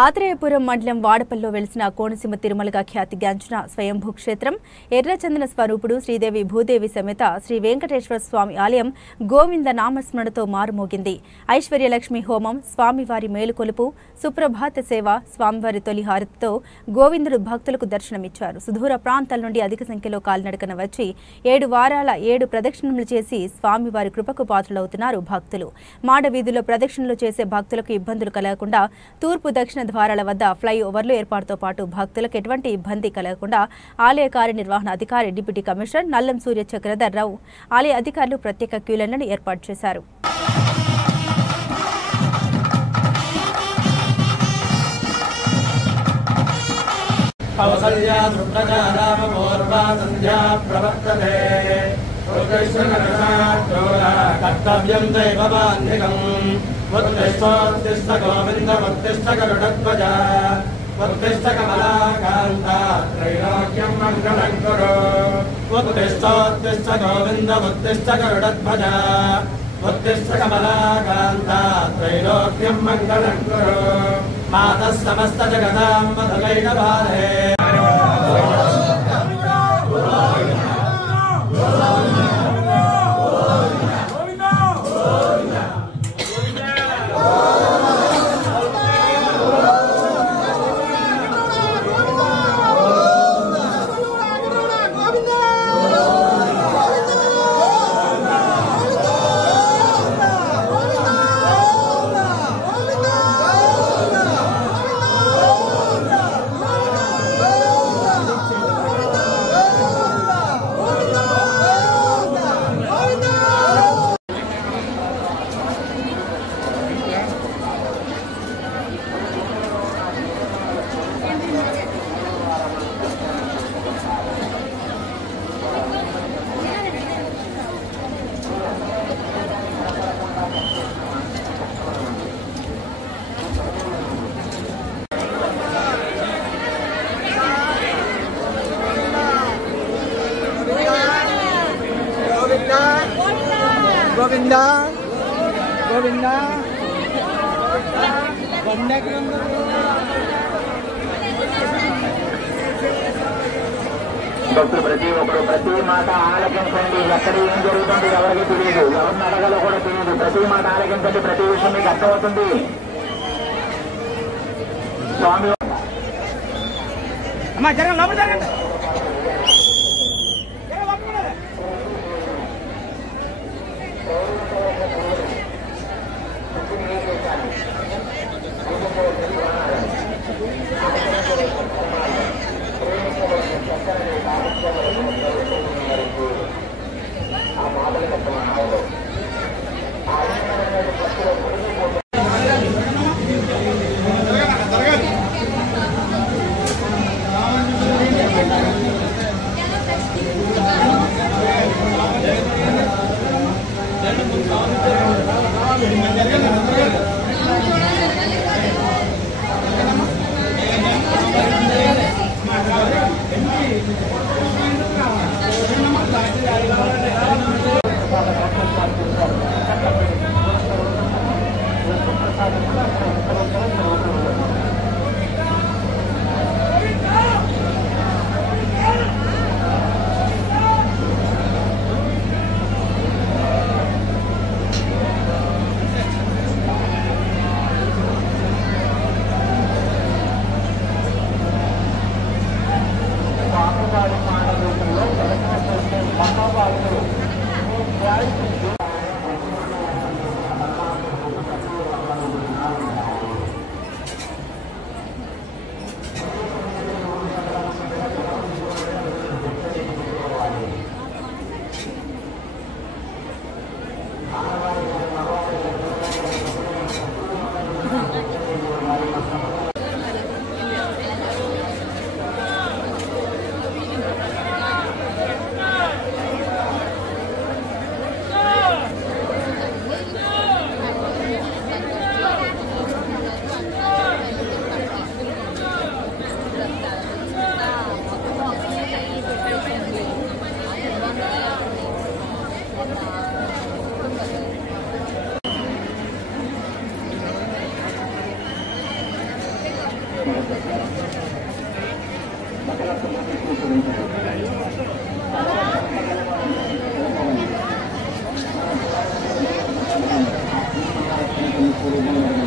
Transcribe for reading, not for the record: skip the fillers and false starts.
ఆత్రేయపురం మండలం వాడపల్లిలో వెలిసిన కోనసీమ తిరుమలగా ఖ్యాతిగాంచిన స్వయంభూ క్షేత్రం ఎర్రచందన స్వరూపుడు శ్రీదేవి భూదేవి సమేత శ్రీ వెంకటేశ్వర స్వామి ఆలయం గోవింద నామస్మరణతో మారుమోగింది. ఐశ్వర్యలక్ష్మి హోమం, స్వామివారి మేలుకొలుపు, సుప్రభాత సేవ, స్వామివారి తొలి హారతితో గోవిందుడు భక్తులకు దర్శనమిచ్చారు. సుదూర ప్రాంతాల నుండి అధిక సంఖ్యలో కాలినడకన వచ్చి 7 వారాల 7 ప్రదక్షిణలు చేసి స్వామివారి కృపకు పాత్రలవుతున్నారు భక్తులు. మాడ వీధుల్లో ప్రదక్షిణలు చేసే భక్తులకు ఇబ్బందులు కలగకుండా తూర్పు దక్షిణ ద్వారాల వద్ద ఫ్లై ఓవర్లు ఏర్పాటుతో పాటు భక్తులకు ఎటువంటి ఇబ్బంది కలగకుండా ఆలయ కార్యనిర్వహణ అధికారి డిప్యూటీ కమిషనర్ నల్లం సూర్య చక్రధర్ రావు ఆలయ అధికారులు ప్రత్యేక క్యూలైన్లను ఏర్పాటు చేశారు. कर्तव्यं दैववान्धिकम् उत्तिष्ठोत्तिष्ठ गोविन्द उत्तिष्ठ गरुडध्वज उत्तिष्ठ कमलाकान्ता त्रैलोक्यं मङ्गलं कुरु उत्तिष्ठोत्तिष्ठ गोविन्द उत्तिष्ठ गरुडध्वज उत्तिष्ठ कमलाकान्ता त्रैलोक्यं मङ्गलं कुरु मातः समस्त जगतां मधुकैटभारे गोविंदा गोविंदा భక్తులు ప్రతి ఒక్కరు ప్రతి మాట ఆలకించండి. ఎక్కడ ఏం జరుగుతుంది ఎవరికి తెలియదు, ఎవరిని అడగాలో కూడా తెలియదు. ప్రతి మాట ఆలకించండి, ప్రతి విషయం మీకు అర్థమవుతుంది. స్వామి అమ్మా జరగండి, లోపల జరగండి. Thank you.